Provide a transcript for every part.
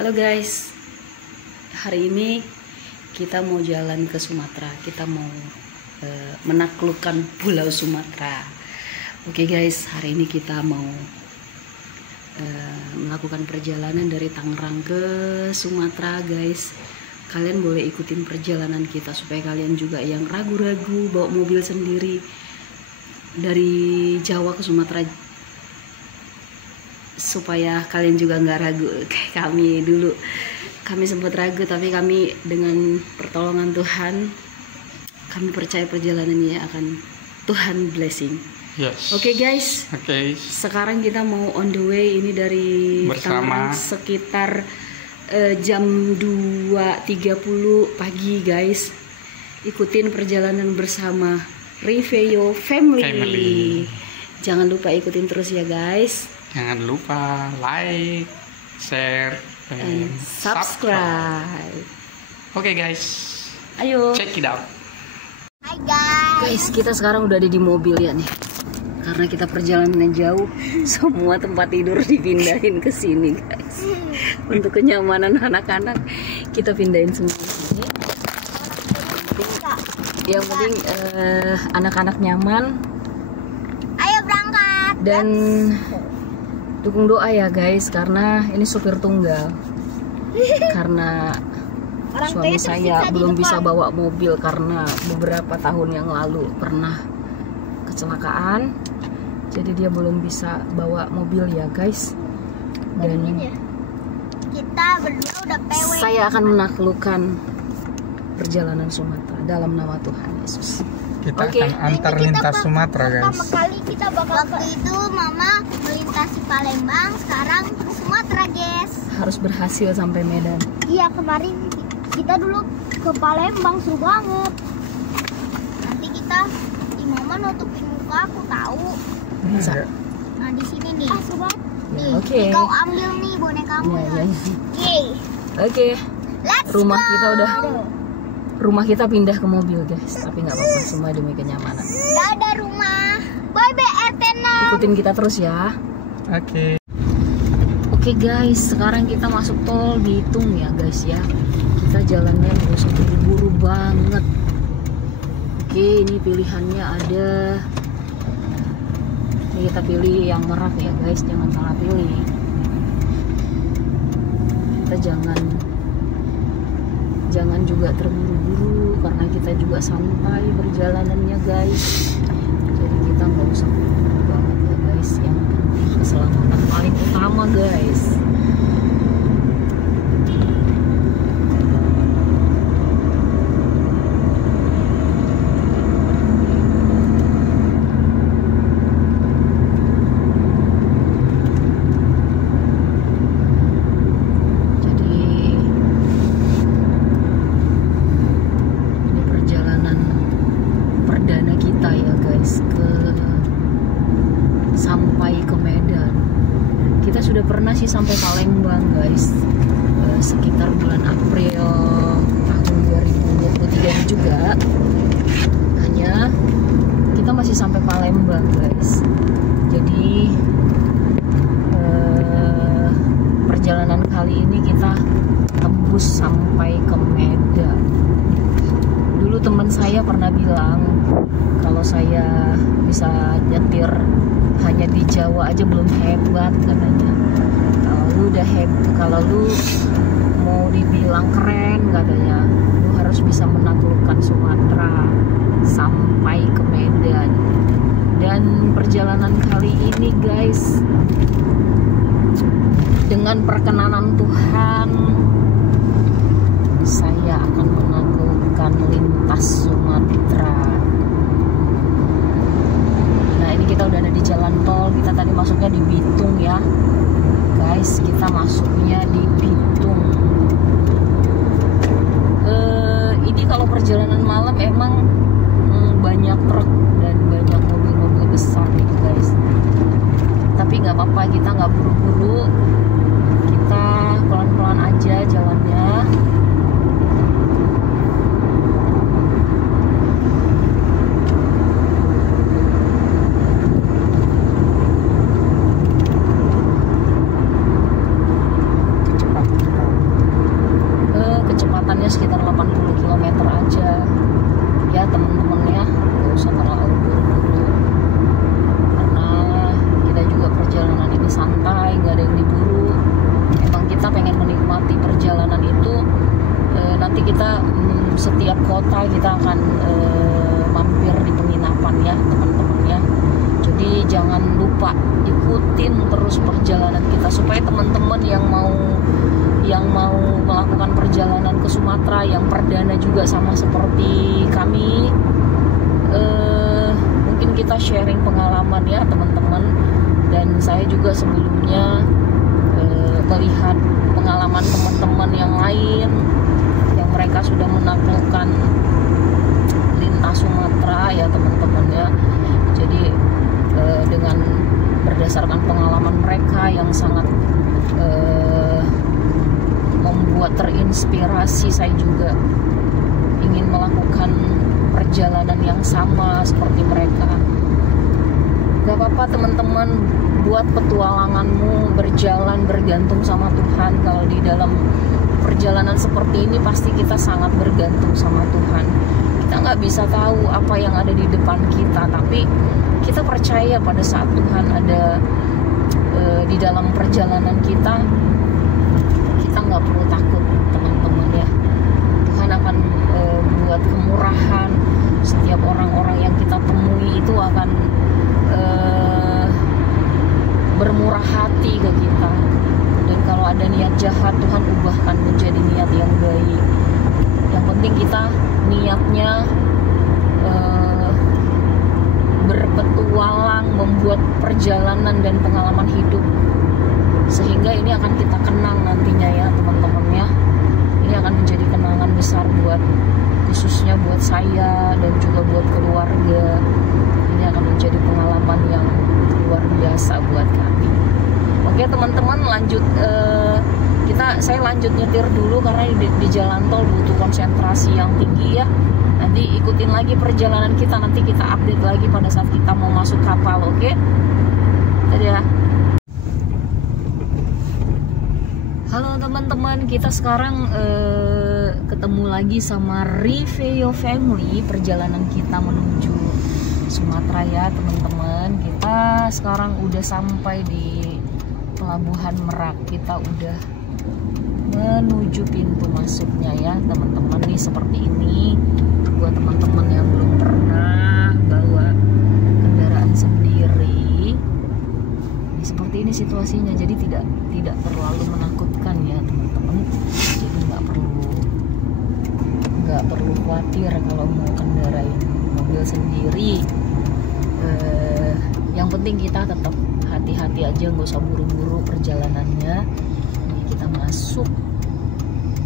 Halo guys, hari ini kita mau jalan ke Sumatera. Kita mau menaklukkan Pulau Sumatera. Oke guys, hari ini kita mau melakukan perjalanan dari Tangerang ke Sumatera guys. Kalian boleh ikutin perjalanan kita supaya kalian juga yang ragu-ragu bawa mobil sendiri dari Jawa ke Sumatera, supaya kalian juga nggak ragu kayak kami dulu. Kami sempat ragu, tapi kami dengan pertolongan Tuhan, kami percaya perjalanannya akan Tuhan blessing. Yes. Oke guys. Oke. Sekarang kita mau on the way. Ini dari Tangerang sekitar jam 2.30 pagi guys. Ikutin perjalanan bersama Reveo Family. Jangan lupa ikutin terus ya guys. Jangan lupa like, share, and subscribe. Oke guys, Ayo check it out. Hai guys, kita sekarang udah ada di mobil ya nih. Karena kita perjalanan jauh, semua tempat tidur dipindahin ke sini guys. Untuk kenyamanan anak-anak, kita pindahin semua ke sini. Yang penting anak-anak nyaman. Ayo berangkat. Dan dukung doa ya guys, karena ini supir tunggal. Karena suami saya belum bisa bawa mobil karena beberapa tahun yang lalu pernah kecelakaan. Jadi dia belum bisa bawa mobil ya guys. Dan kita berdua udah PW. saya akan menaklukkan perjalanan Sumatera dalam nama Tuhan Yesus. Kita Oke. akan antar lintas Sumatera guys. Pertama kali kita bakal waktu itu mama melintasi Palembang, sekarang Sumatera guys. Harus berhasil sampai Medan. Iya, kemarin kita dulu ke Palembang seru banget. Nanti kita di mama nutupin muka aku tahu. Bisa. Nah di sini nih. Seru banget. Ya, Nih, oke. kau ambil nih bonekamu. Ya. Oke. Oke. Let's Rumah go. kita udah. Rumah kita pindah ke mobil guys, tapi nggak apa-apa, semua demi kenyamanan. Udah ada rumah. Bye bye Etena. Ikutin kita terus ya. Oke. Oke guys, sekarang kita masuk tol Bitung ya guys ya. Kita jalannya nggak usah buru-buru banget. Oke, ini pilihannya ada. Ini kita pilih yang Merak ya guys, jangan salah pilih. Kita jangan juga terburu-buru karena kita juga santai perjalanannya guys. Jadi kita nggak usah buru-buru banget ya guys. Yang penting keselamatan paling utama guys. Sampai ke Medan. Kita sudah pernah sih sampai Palembang guys, sekitar bulan April tahun 2023 juga. Hanya kita masih sampai Palembang guys. Jadi perjalanan kali ini kita tembus sampai ke Medan. Dulu teman saya pernah bilang kalau saya bisa nyetir hanya di Jawa aja belum hebat katanya. Kalau lu udah hebat, kalau lu mau dibilang keren katanya, lu harus bisa menaklukkan Sumatera sampai ke Medan. Dan perjalanan kali ini guys, dengan perkenanan Tuhan, saya akan menaklukkan lintas Sumatera. Kita udah ada di jalan tol. Kita tadi masuknya di Bitung ya guys. Kita masuknya di Bitung. Ini kalau perjalanan malam emang banyak truk dan banyak mobil-mobil besar nih guys. Tapi nggak apa-apa, kita nggak buru-buru. Kita pelan-pelan aja jalannya. kecepatannya sekitar 80 km aja ya teman-teman ya, nggak usah terlalu buru-buru karena kita juga perjalanan ini santai, nggak ada yang diburu. Emang kita pengen menikmati perjalanan itu. Nanti kita setiap kota kita akan mampir di penginapan ya teman-teman ya. Jadi jangan lupa ikutin terus perjalanan kita supaya teman-teman yang mau melakukan perjalanan ke Sumatera yang perdana juga sama seperti kami, mungkin kita sharing pengalaman ya teman-teman. Dan saya juga sebelumnya melihat pengalaman teman-teman yang lain yang mereka sudah menaklukkan lintas Sumatera ya teman-teman ya. Jadi dengan berdasarkan pengalaman mereka yang sangat membuat terinspirasi, saya juga ingin melakukan perjalanan yang sama seperti mereka. Gak apa-apa teman-teman, buat petualanganmu, berjalan bergantung sama Tuhan. Kalau di dalam perjalanan seperti ini pasti kita sangat bergantung sama Tuhan. Kita nggak bisa tahu apa yang ada di depan kita, tapi kita percaya pada saat Tuhan ada di dalam perjalanan kita nggak perlu takut teman-teman ya. Tuhan akan buat kemurahan. Setiap orang-orang yang kita temui itu akan bermurah hati ke kita. Dan kalau ada niat jahat, Tuhan ubahkan menjadi niat yang baik. Yang penting kita niatnya berpetualang, membuat perjalanan dan pengalaman hidup, sehingga ini akan kita kenang nantinya ya teman-teman ya. Ini akan menjadi kenangan besar buat, khususnya buat saya dan juga buat keluarga. Ini akan menjadi pengalaman yang luar biasa buat kami. Oke teman-teman, lanjut saya lanjut nyetir dulu karena di jalan tol butuh konsentrasi yang tinggi ya. Nanti ikutin lagi perjalanan kita, nanti kita update lagi pada saat kita mau masuk kapal, oke? Dadah. Halo teman-teman, kita sekarang ketemu lagi sama Riveo Family. Perjalanan kita menuju Sumatera ya teman-teman. Kita sekarang udah sampai di Pelabuhan Merak. Kita udah menuju pintu masuknya ya teman-teman. Nih seperti ini. Buat teman-teman yang belum pernah bawa kendaraan sendiri, ini seperti ini situasinya. Jadi tidak terlalu menakutkan ya teman-teman. Jadi nggak perlu khawatir kalau mau kendarain mobil sendiri. Yang penting kita tetap hati-hati aja, nggak usah buru-buru perjalanannya. Ini kita masuk.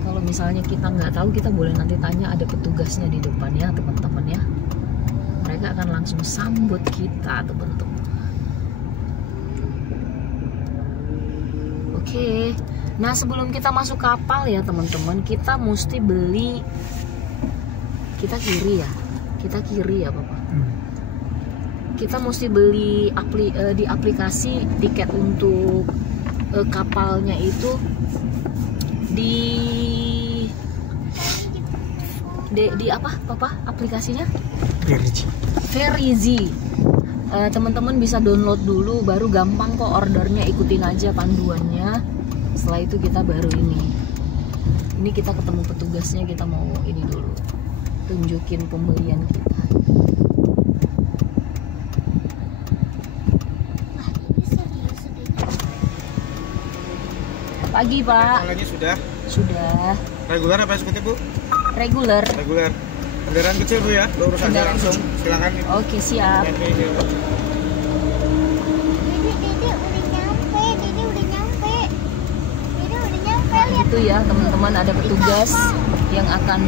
Kalau misalnya kita nggak tahu, kita boleh nanti tanya, ada petugasnya di depan ya teman-teman ya. Mereka akan langsung sambut kita teman-teman. Oke. Nah sebelum kita masuk kapal ya teman-teman, kita mesti beli. Kita kiri ya Bapak. Kita mesti beli di aplikasi tiket untuk kapalnya itu di apa Papa aplikasinya? Verizi. Teman-teman bisa download dulu, baru gampang kok ordernya, ikutin aja panduannya. Setelah itu kita baru ini kita ketemu petugasnya, kita mau ini dulu tunjukin pembelian kita. Pagi Pak. Lagi Sudah. Reguler apa eksekutif Bu? Reguler. Kendaraan kecil Bu ya, lurus aja langsung. Silakan. Oke siap. Dede udah nyampe. Lihat. Itu ya teman-teman, ada petugas yang akan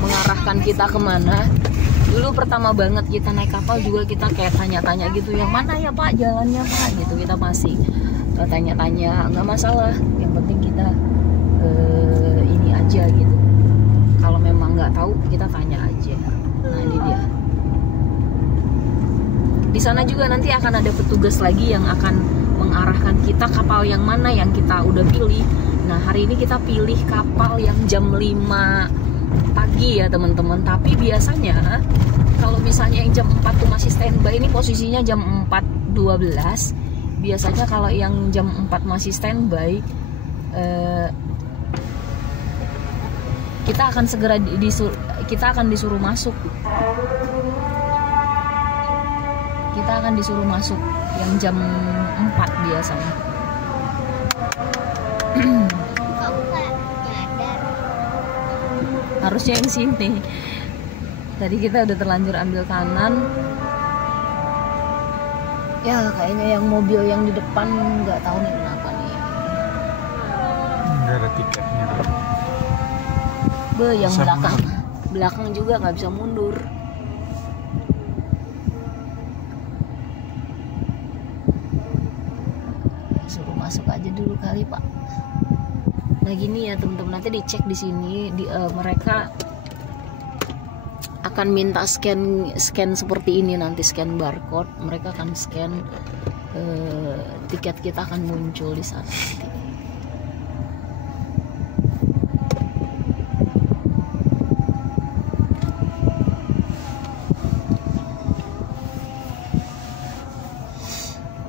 mengarahkan kita kemana. Dulu pertama banget kita naik kapal juga kita kayak tanya-tanya gitu, yang mana ya Pak jalannya Pak gitu. Kita masih tanya-tanya, nggak masalah, yang penting kita ini aja gitu. Kalau memang nggak tahu kita tanya aja. Nah ini dia. Di sana juga nanti akan ada petugas lagi yang akan mengarahkan kita kapal yang mana yang kita udah pilih. Nah hari ini kita pilih kapal yang jam 5 pagi ya teman-teman. Tapi biasanya kalau misalnya yang jam 4 tuh masih standby, ini posisinya jam 4.12. Biasanya kalau yang jam 4 masih standby, kita akan segera disuruh masuk. Kita akan disuruh masuk yang jam 4 biasanya. Kamu kayak nyadar. Harusnya yang sini. Tadi kita udah terlanjur ambil kanan. Ya kayaknya yang mobil yang di depan nggak tahu nih kenapa nih. Nggak ada tiketnya. Yang belakang juga nggak bisa mundur. Suruh masuk aja dulu kali Pak. Nah gini ya teman-teman, nanti dicek di sini mereka akan minta scan seperti ini, nanti scan barcode. Mereka akan scan, tiket kita akan muncul di sana nanti.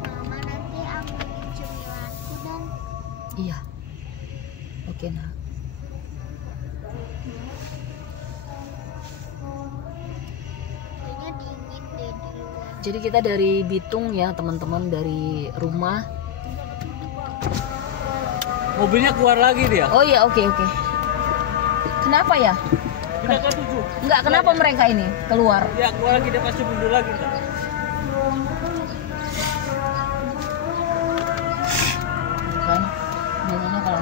Mama nanti ambilin cemilanku dong. Iya. Oke nah. Kayaknya dingin deh di luar. Jadi kita dari Bitung ya teman-teman, dari rumah. Mobilnya keluar lagi dia. Oh iya, oke. Kenapa ya? Kita ke 7. Enggak, kenapa mereka ini keluar? Ya keluar lagi, dia pasti mundur lagi ntar. Kan biasanya kalau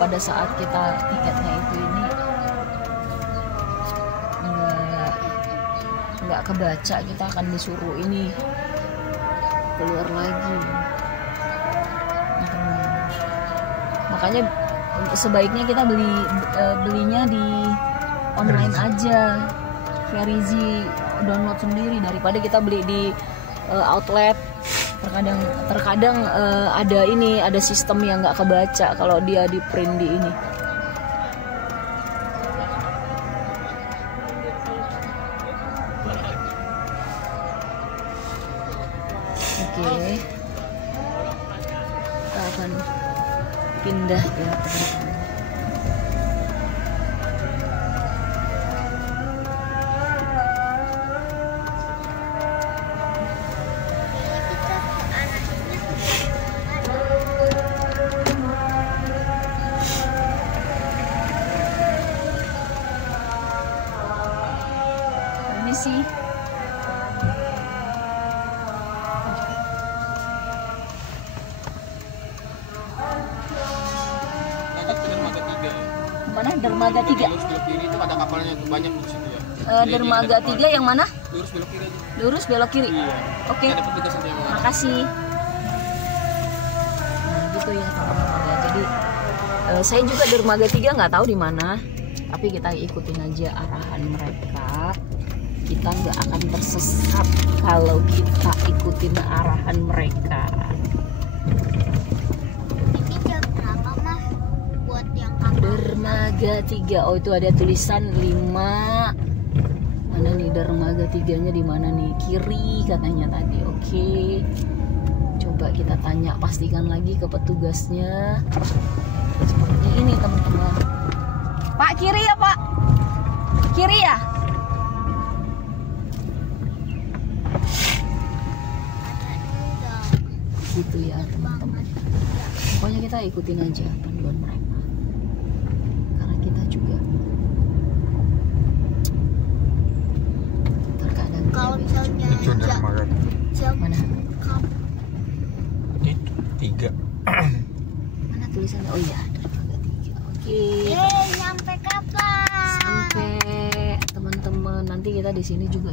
pada saat kita tiketnya itu ini nggak kebaca, kita akan disuruh ini keluar lagi. Makanya sebaiknya kita belinya di online aja, Verizi, download sendiri daripada kita beli di outlet. Terkadang ada sistem yang nggak kebaca kalau dia di print di ini. Oke. Kita akan pindah ya teman-teman. Permisi. Mana dermaga 3? Lurus belok kiri itu ada kapalnya tuh, banyak di situ ya. Dermaga 3 yang mana? Lurus belok kiri aja. Lurus belok kiri. Iya. Oke. Ada petugas yang mengarah. Makasih. Nah, gitu ya teman-teman ya. Jadi saya juga dermaga 3 nggak tahu di mana, tapi kita ikutin aja arahan mereka. Kita nggak akan tersesat kalau kita ikutin arahan mereka. Ini jam berapa mah buat yang kapal? Dermaga 3. Oh itu ada tulisan 5. Mana nih dermaga 3-nya di mana nih? Kiri katanya tadi. Oke. Coba kita tanya, pastikan lagi ke petugasnya. Seperti ini teman-teman. Pak, kiri ya Pak? Kiri ya? Gitu ya teman-teman. Pokoknya kita ikutin aja panduan mereka, karena kita juga terkadang Kalau tidak bisa misalnya Itu dermaga jam Mana? itu 3. mana tulisannya? Oh iya, dermaga 3. Oke. nyampe kapan? Sampai teman-teman, nanti kita di sini juga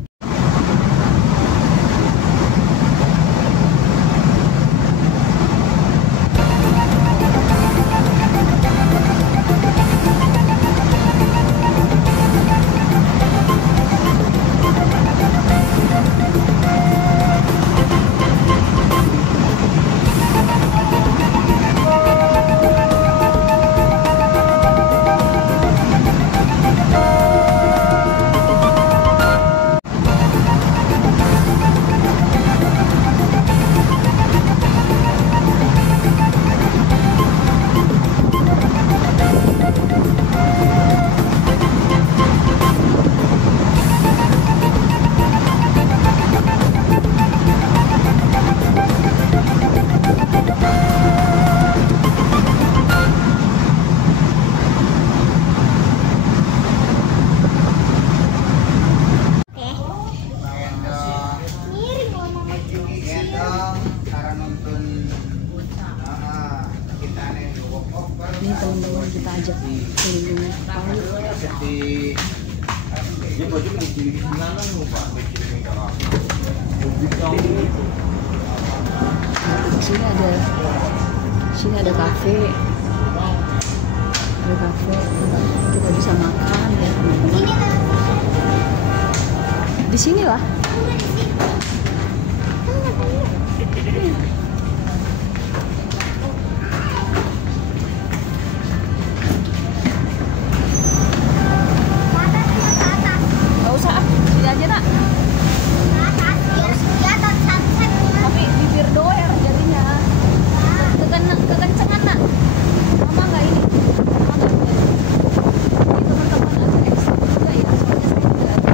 Ini teman-teman kita ajak keliling laut. Di sini ada kafe. Ada kafe, kita bisa makan ya teman-teman. Di sini lah. Gak usah, sini aja nak. Tapi bibir doer jadinya. Kekencengan nak. Mama nggak ini. Mama nggak boleh. Ini teman-teman ada ekstra juga ya. Soalnya saya juga ada.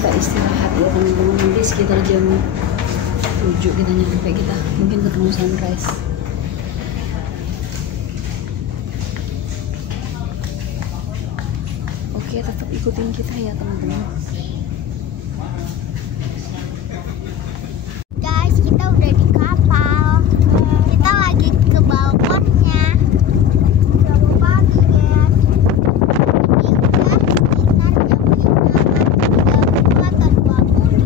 kita istirahat ya teman-teman. Nanti sekitar jam 7 kita nyampe, kita mungkin ketemu sunrise. Oke, tetap ikutin kita ya teman-teman. Guys, kita udah di kapal. Kita lagi ke balkonnya. Udah mau pagi, guys. Ini udah sekitar jam 5 atau 20.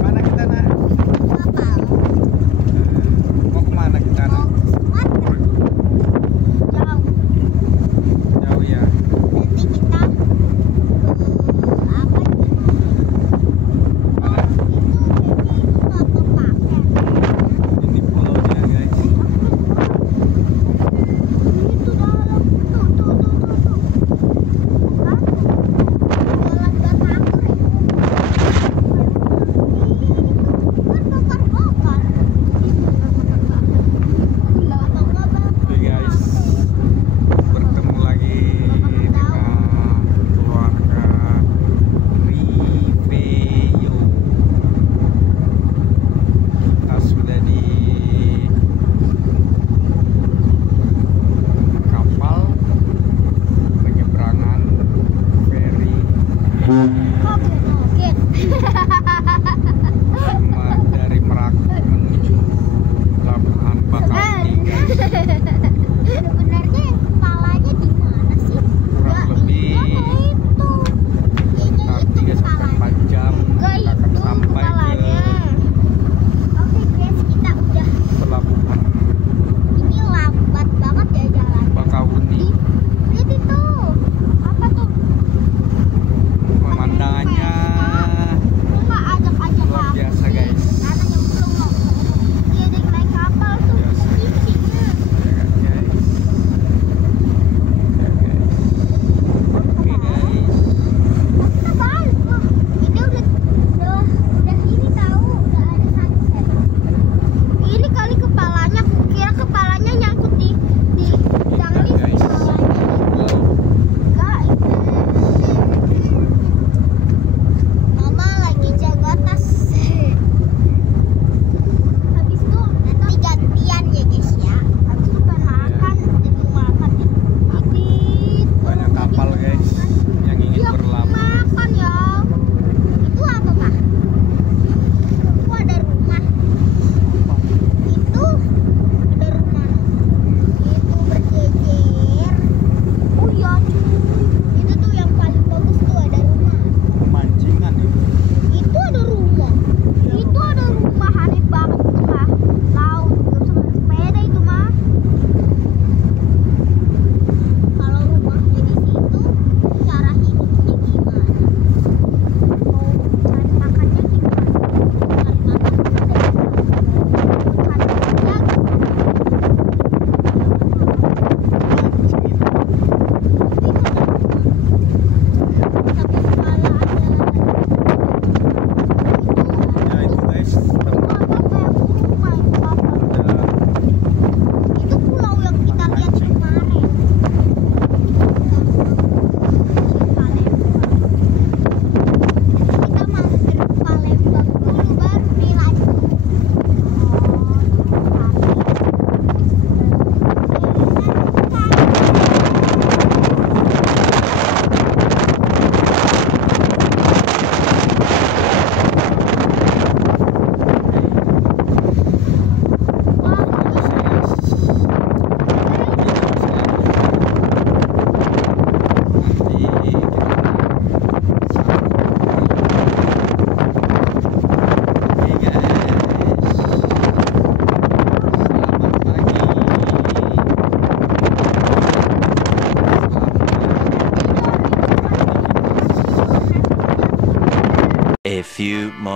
Mana kita nak?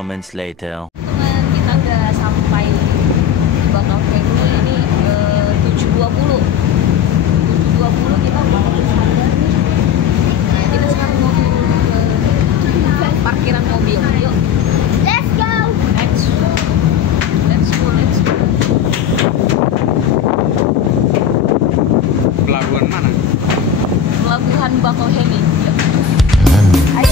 moments later. Teman, kita udah sampai di Bakauheni ini 7.20. 7.20 kita udah sadar nih. Nah, kita sekarang mau ke parkiran mobil. Yuk. Let's go. Let's go. Pelabuhan mana? Pelabuhan Bakauheni. Yuk. Ayo.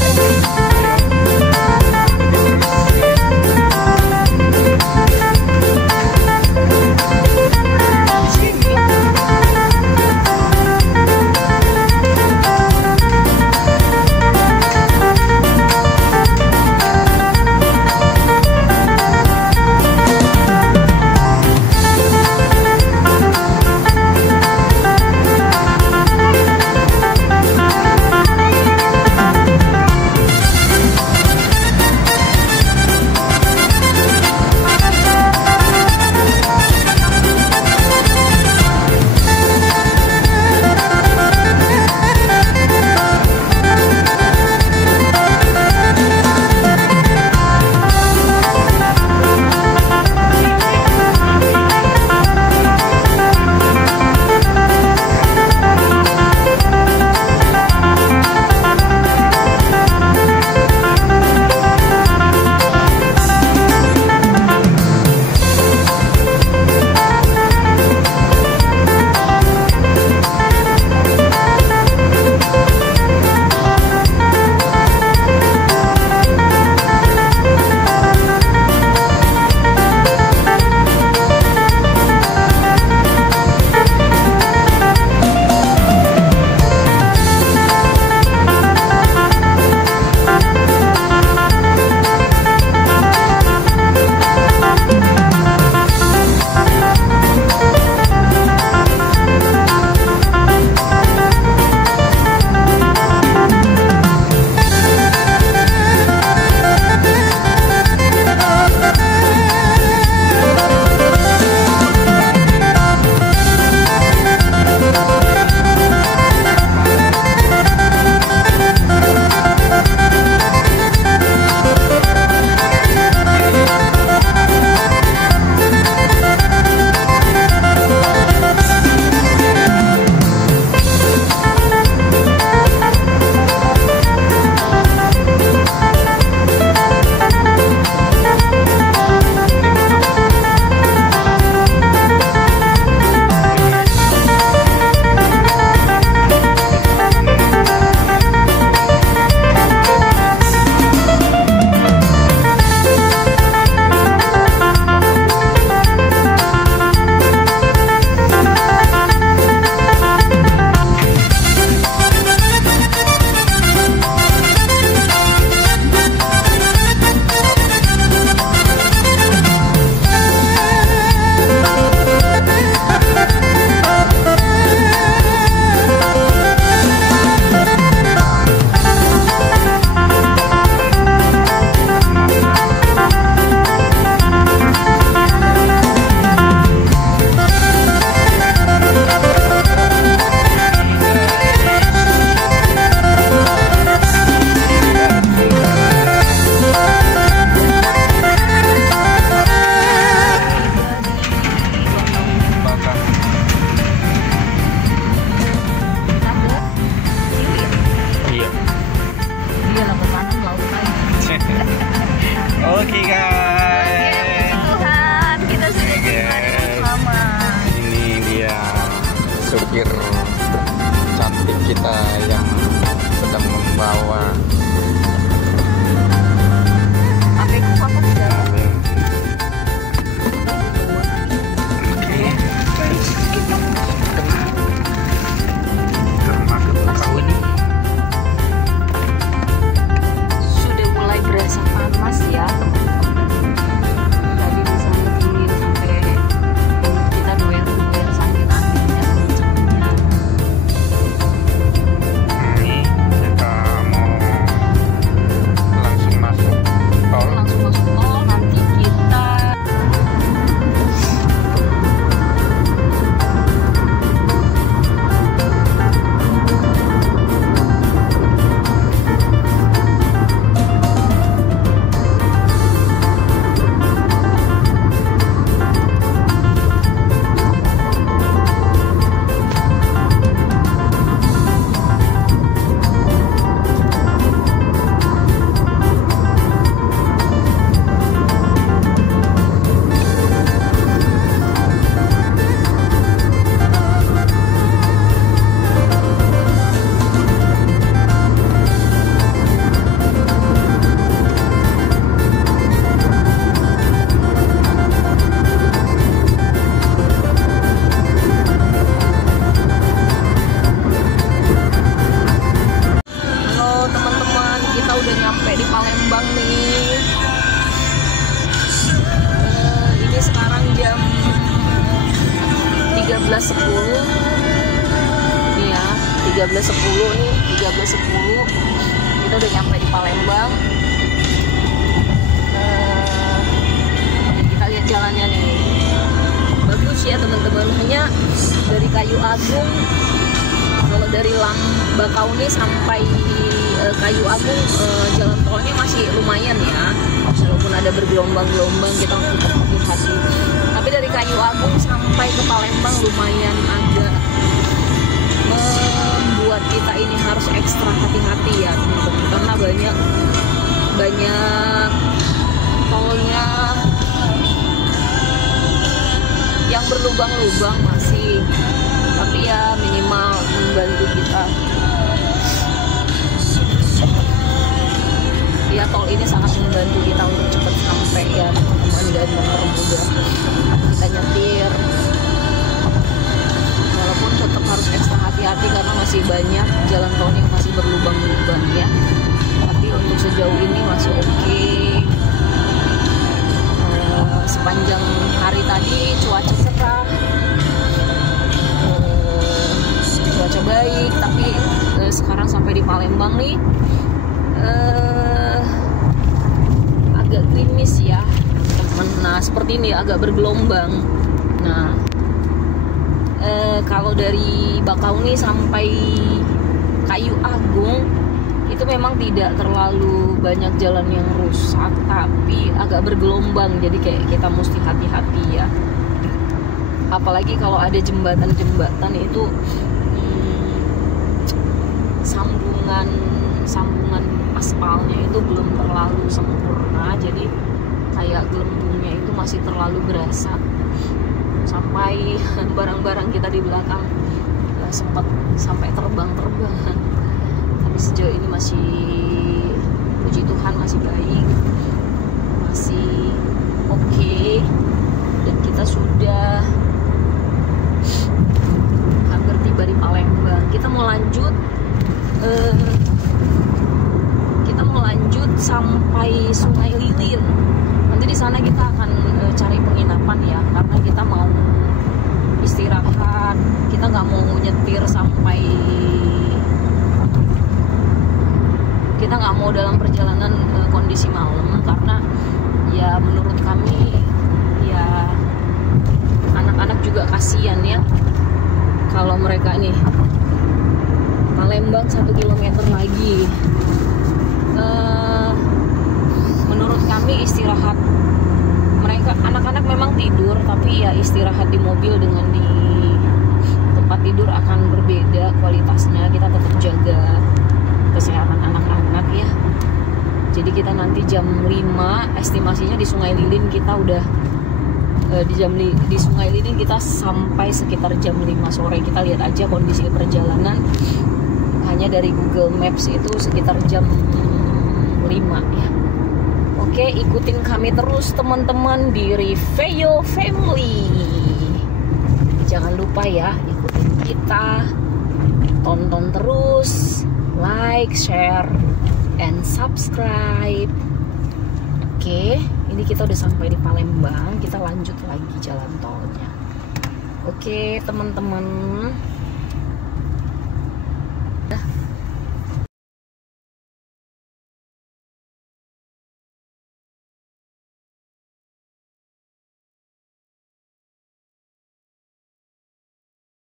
13.10 nih ya, 13.10 nih, 13.10 kita udah nyampe di Palembang. Kita lihat jalannya nih, bagus ya teman-teman. Hanya dari Kayu Agung, kalau dari Bakauheni sampai Kayu Agung, jalan tolnya masih lumayan ya, walaupun ada bergelombang-gelombang, kita tetap hati-hati. Tapi dari Kayu Agung sampai ke Palembang lumayan agak membuat kita ini harus ekstra hati-hati ya teman-teman, karena banyak tolnya yang berlubang-lubang masih, tapi ya minimal membantu kita. Ya tol ini sangat membantu kita untuk cepat sampai ya teman-teman, dan mempermudah kita nyetir, walaupun tetap harus ekstra hati-hati karena masih banyak jalan tol yang masih berlubang-lubang ya. Tapi untuk sejauh ini masih oke. Sepanjang hari tadi cuaca cerah, cuaca baik, tapi sekarang sampai di Palembang nih agak gerimis ya teman. Nah seperti ini agak bergelombang. Nah kalau dari Bakauheni sampai Kayu Agung itu memang tidak terlalu banyak jalan yang rusak, tapi agak bergelombang, jadi kayak kita mesti hati-hati ya. Apalagi kalau ada jembatan-jembatan itu sambungan aspalnya itu belum terlalu sempurna, jadi kayak gelembungnya itu masih terlalu berasa. Sampai barang-barang kita di belakang sempat sampai terbang-terbang. Tapi sejauh ini masih, puji Tuhan, masih baik, masih oke. Dan kita sudah hampir tiba di Palembang. Kita mau lanjut sampai Sungai Lilin. Nanti di sana kita akan cari penginapan ya, karena kita mau istirahat. Kita nggak mau nyetir sampai, kita nggak mau dalam perjalanan kondisi malam, karena ya menurut kami ya anak-anak juga kasihan ya kalau mereka nih Palembang 1 kilometer lagi. Menurut kami istirahat, mereka anak-anak memang tidur, tapi ya istirahat di mobil dengan di tempat tidur akan berbeda kualitasnya. Kita tetap jaga kesehatan anak-anak ya. Jadi kita nanti jam 5 estimasinya di Sungai Lilin, kita udah di Sungai Lilin kita sampai sekitar jam 5 sore. Kita lihat aja kondisi perjalanan, hanya dari Google Maps itu sekitar jam 5 ya. Oke, ikutin kami terus teman-teman di Reveo Family. Jangan lupa ya, ikutin kita, tonton terus, like, share, and subscribe. Oke, ini kita udah sampai di Palembang. Kita lanjut lagi jalan tolnya. Oke teman-teman,